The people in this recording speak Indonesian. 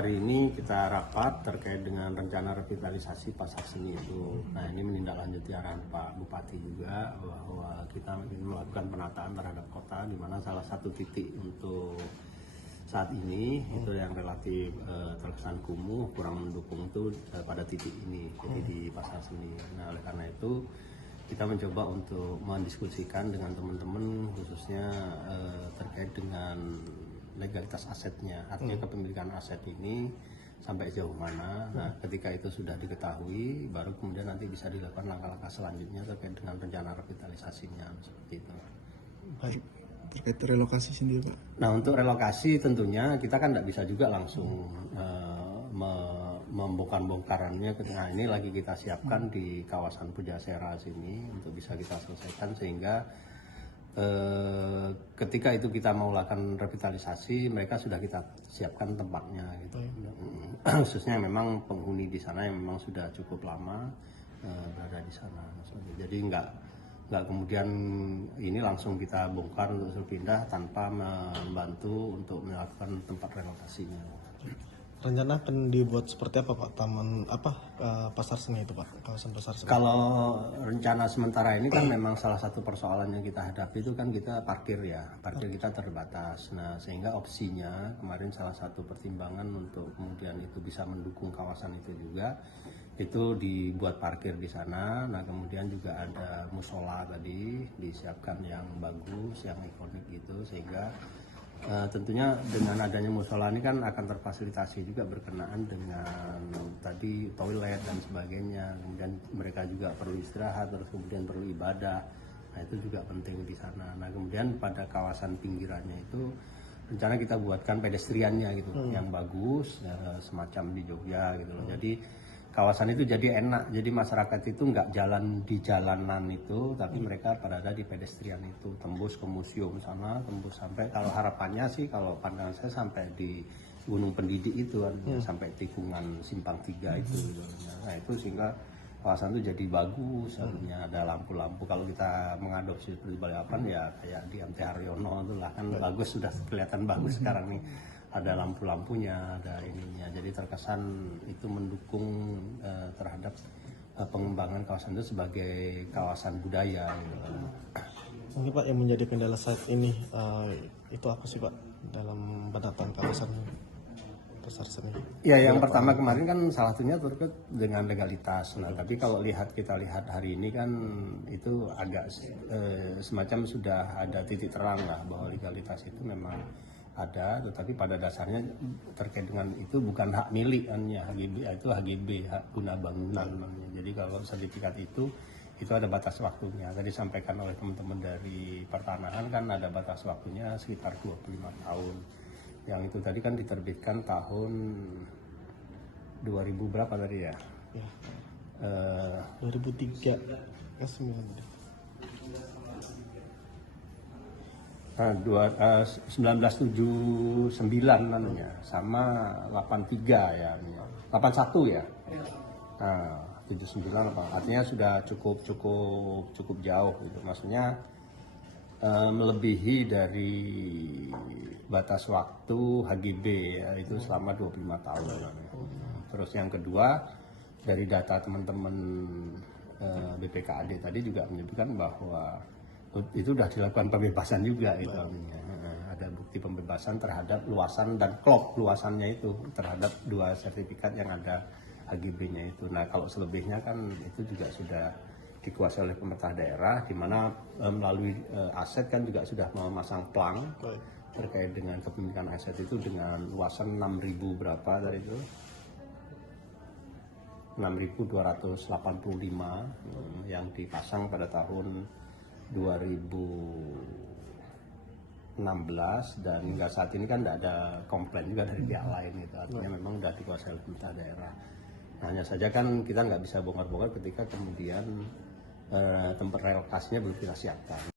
hari ini kita rapat terkait dengan rencana revitalisasi pasar seni itu. Nah, ini menindaklanjuti arahan Pak Bupati juga bahwa kita ingin melakukan penataan terhadap kota, di mana salah satu titik untuk saat ini itu yang relatif terkesan kumuh, kurang mendukung itu pada titik ini, jadi di pasar seni. Nah, oleh karena itu kita mencoba untuk mendiskusikan dengan teman-teman khususnya terkait dengan legalitas asetnya, artinya kepemilikan aset ini sampai jauh mana. Nah, ketika itu sudah diketahui, baru kemudian nanti bisa dilakukan langkah-langkah selanjutnya terkait dengan rencana revitalisasinya, seperti itu. Baik, terkait relokasi sendiri, Pak. Nah, untuk relokasi tentunya kita kan tidak bisa juga langsung membongkar-bongkarannya. Nah, ini lagi kita siapkan di kawasan Pujasera sini untuk bisa kita selesaikan, sehingga ketika itu kita mau lakukan revitalisasi, mereka sudah kita siapkan tempatnya gitu. Khususnya memang penghuni di sana yang memang sudah cukup lama berada di sana. Jadi nggak kemudian ini langsung kita bongkar untuk pindah tanpa membantu untuk melakukan tempat relokasinya. Rencana akan dibuat seperti apa, Pak? Pasar seni itu, Pak? Kawasan pasar seni. Kalau rencana sementara ini kan memang salah satu persoalan yang kita hadapi itu kan kita parkir ya, parkir kita terbatas. Nah, sehingga opsinya kemarin salah satu pertimbangan untuk kemudian itu bisa mendukung kawasan itu juga, itu dibuat parkir di sana. Nah, kemudian juga ada musola tadi disiapkan yang bagus, yang ikonik gitu, sehingga tentunya dengan adanya musola ini kan akan terfasilitasi juga berkenaan dengan tadi toilet dan sebagainya. Kemudian mereka juga perlu istirahat, terus kemudian perlu ibadah. Nah, itu juga penting di sana. Nah, kemudian pada kawasan pinggirannya itu rencana kita buatkan pedestriannya gitu, yang bagus, semacam di Jogja gitu loh. Jadi kawasan itu jadi enak, jadi masyarakat itu nggak jalan di jalanan itu, tapi mereka berada di pedestrian itu, tembus ke museum sana, tembus sampai, kalau harapannya sih, kalau pandangan saya sampai di Gunung Pendidik itu kan, sampai tikungan Simpang 3 itu gitu. Nah, itu sehingga kawasan itu jadi bagus, artinya ada lampu-lampu. Kalau kita mengadopsi seperti Balikpapan ya kayak di MT Haryono itu lah kan bagus, sudah kelihatan bagus sekarang nih. Ada lampu-lampunya, ada ininya, jadi terkesan itu mendukung terhadap pengembangan kawasan itu sebagai kawasan budaya. Mungkin, Pak, yang menjadi kendala saat ini itu apa sih, Pak, dalam penataan kawasan pasar seni? Ya, yang pertama kemarin kan salah satunya terkait dengan legalitas. Nah, tapi kalau kita lihat hari ini kan itu agak semacam sudah ada titik terang lah bahwa legalitas itu memang ada, tetapi pada dasarnya terkait dengan itu bukan hak milik kan ya, HGB itu HGB, hak guna bangunan namanya. Jadi kalau sertifikat itu ada batas waktunya. Tadi disampaikan oleh teman-teman dari pertanahan kan ada batas waktunya sekitar 25 tahun. Yang itu tadi kan diterbitkan tahun 2000 berapa tadi ya? 2003 ke 9. Nah, 1979 namanya, sama 83 ya, 81 ya. Nah, 79 apa? Artinya sudah cukup jauh gitu. Maksudnya melebihi dari batas waktu HGB ya, itu selama 25 tahun. Terus yang kedua, dari data teman-teman BPKAD tadi juga menyebutkan bahwa itu sudah dilakukan pembebasan juga itu. Ada bukti pembebasan terhadap luasan dan klop luasannya itu terhadap 2 sertifikat yang ada HGB-nya itu. Nah, kalau selebihnya kan itu juga sudah dikuasai oleh pemerintah daerah, di mana melalui aset kan juga sudah memasang plang terkait dengan kepemilikan aset itu dengan luasan 6.000 berapa dari itu, 6.285 yang dipasang pada tahun 2016, dan hingga saat ini kan tidak ada komplain juga dari pihak lain gitu. Artinya memang sudah dikuasai oleh pemerintah daerah. Nah, hanya saja kan kita nggak bisa bongkar-bongkar ketika kemudian tempat relokasinya belum kita siapkan.